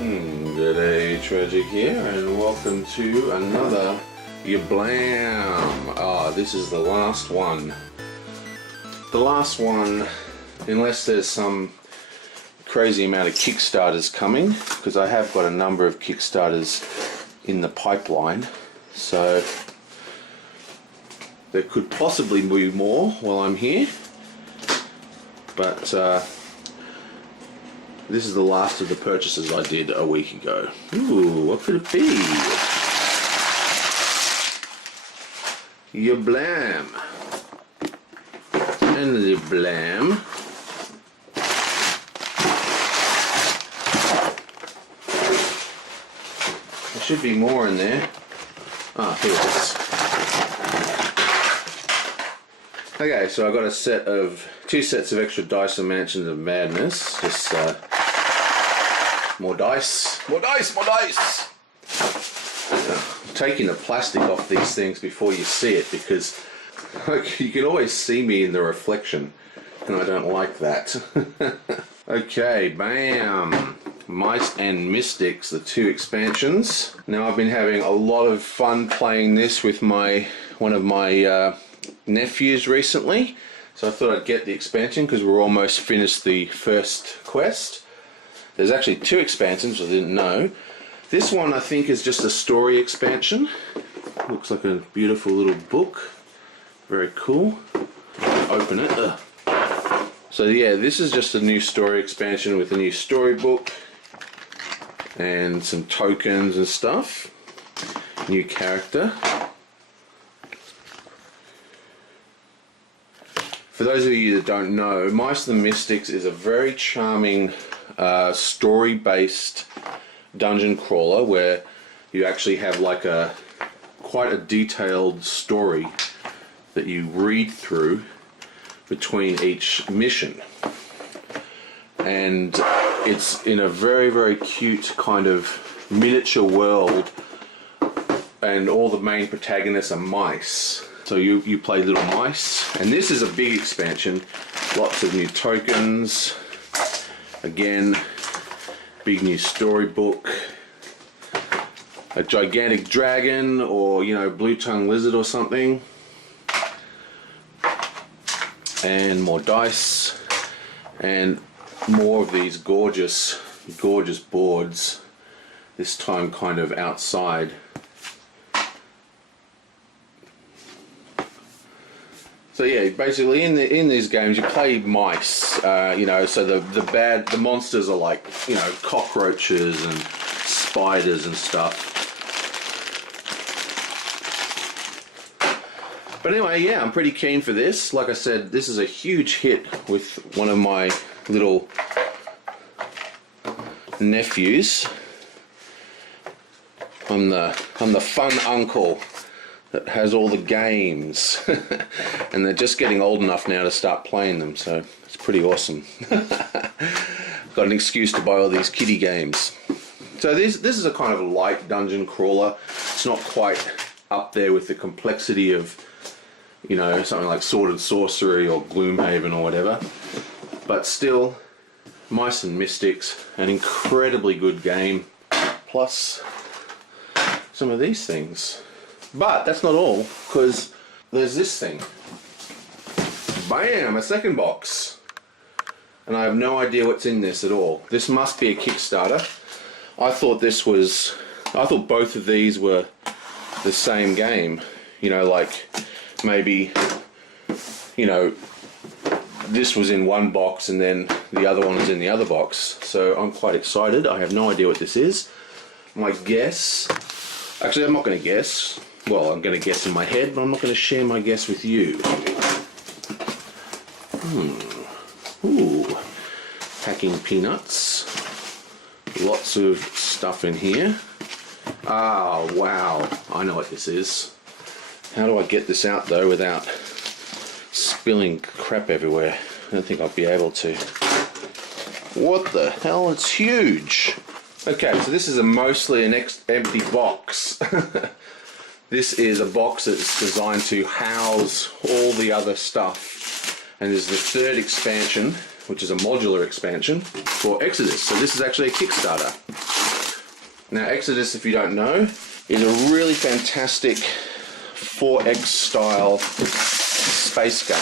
Good day, Tragic here, and welcome to another Yablam. This is the last one. The last one, unless there's some crazy amount of Kickstarters coming, because I have got a number of Kickstarters in the pipeline, so there could possibly be more while I'm here, but this is the last of the purchases I did a week ago. Ooh, what could it be? Yablam. And the Yablam. There should be more in there. Here it is. Okay, so I got two sets of extra dice and Mansions of Madness. Just more dice. More dice! More dice! Taking the plastic off these things before you see it, because you can always see me in the reflection, and I don't like that. Okay, bam! Mice and Mystics, the two expansions. Now I've been having a lot of fun playing this with one of my nephews recently, so I thought I'd get the expansion because we're almost finished the first quest. There's actually two expansions, I didn't know. This one I think is just a story expansion. Looks like a beautiful little book. Very cool. Open it. So yeah, this is just a new story expansion with a new storybook and some tokens and stuff. New character. For those of you that don't know, Mice and the Mystics is a very charming story-based dungeon crawler where you actually have like quite a detailed story that you read through between each mission, and it's in a very, very cute kind of miniature world, and all the main protagonists are mice. So you play little mice, and this is a big expansion. Lots of new tokens. Again, big new storybook. A gigantic dragon, or blue tongue lizard or something. And more dice, and more of these gorgeous, gorgeous boards. This time kind of outside. So yeah, basically in these games you play mice, so the monsters are like, cockroaches and spiders and stuff. But anyway, yeah, I'm pretty keen for this. Like I said, this is a huge hit with one of my little nephews. I'm the fun uncle that has all the games, and they're just getting old enough now to start playing them, so it's pretty awesome. Got an excuse to buy all these kiddie games. So this is a kind of light dungeon crawler. It's not quite up there with the complexity of something like Sword and Sorcery or Gloomhaven or whatever, but still, Mice and Mystics, an incredibly good game, plus some of these things. But that's not all, because there's this thing. Bam! A second box. And I have no idea what's in this at all. This must be a Kickstarter. I thought both of these were the same game. Like maybe, this was in one box and then the other one was in the other box. So I'm quite excited. I have no idea what this is. My guess... Actually, I'm not going to guess. Well, I'm going to guess in my head, but I'm not going to share my guess with you. Ooh. Packing peanuts. Lots of stuff in here. Ah, wow. I know what this is. How do I get this out, though, without spilling crap everywhere? I don't think I'll be able to. What the hell? It's huge. Okay, so this is mostly an empty box. This is a box that's designed to house all the other stuff. And this is the third expansion, which is a modular expansion for Exodus. So this is actually a Kickstarter. Now Exodus, if you don't know, is a really fantastic 4X style space game.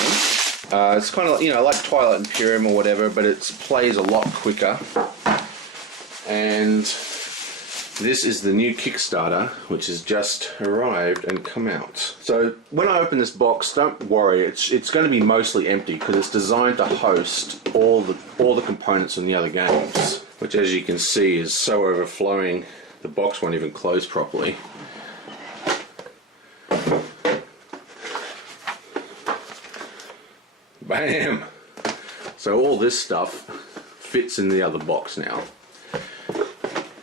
It's kind of like, you know, like Twilight Imperium or whatever, but it plays a lot quicker. And this is the new Kickstarter, which has just arrived and come out. So when I open this box, don't worry, it's going to be mostly empty because it's designed to host all the components in the other games, which, as you can see, is so overflowing the box won't even close properly. Bam! So all this stuff fits in the other box now.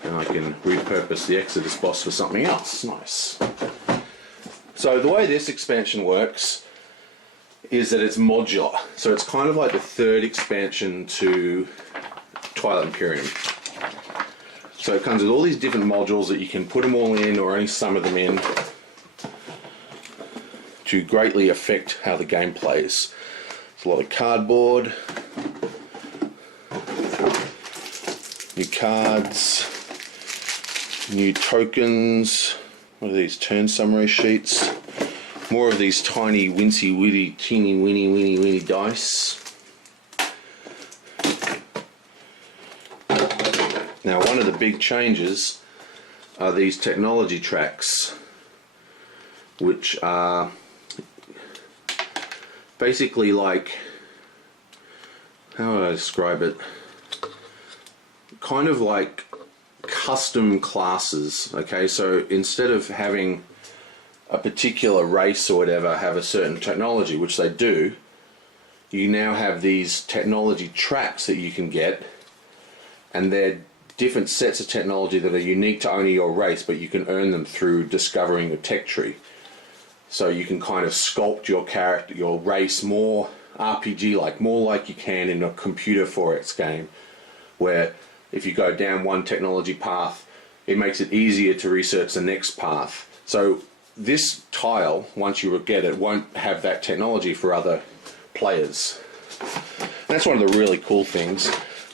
And I can repurpose the Exodus boss for something else. Nice. So the way this expansion works is that it's modular. So it's kind of like the third expansion to Twilight Imperium. So it comes with all these different modules that you can put them all in or only some of them in to greatly affect how the game plays. It's a lot of cardboard, new cards, new tokens. What are these? Turn summary sheets. More of these tiny wincy witty teeny weeny dice. Now one of the big changes are these technology tracks, which are basically like, how would I describe it? Kind of like custom classes. Okay, so instead of having a particular race or whatever have a certain technology, which they do, you now have these technology tracks that you can get, and they're different sets of technology that are unique to only your race, but you can earn them through discovering the tech tree. So you can kind of sculpt your character, your race, more RPG-like, more like you can in a computer 4X game, where if you go down one technology path, it makes it easier to research the next path. So this tile, once you get it, won't have that technology for other players. And that's one of the really cool things.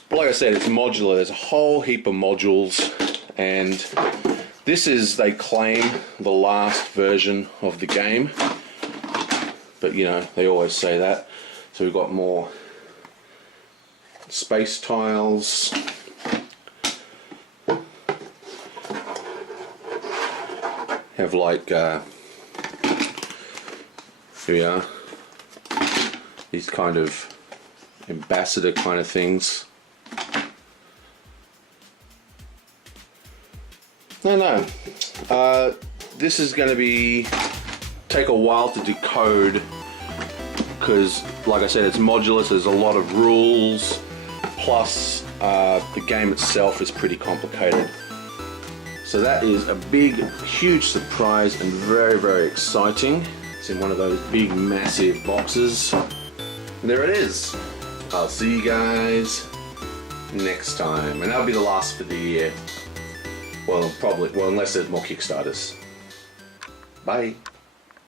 But like I said, it's modular. There's a whole heap of modules, and this is, they claim, the last version of the game. But you know, they always say that. So we've got more space tiles. Have like, here we are, these kind of ambassador kind of things. No, this is going to take a while to decode because, like I said, it's modular, so there's a lot of rules, plus the game itself is pretty complicated. So that is a big, huge surprise and very, very exciting. It's in one of those big, massive boxes. And there it is. I'll see you guys next time. And that'll be the last for the year. Well, probably, unless there's more Kickstarters. Bye.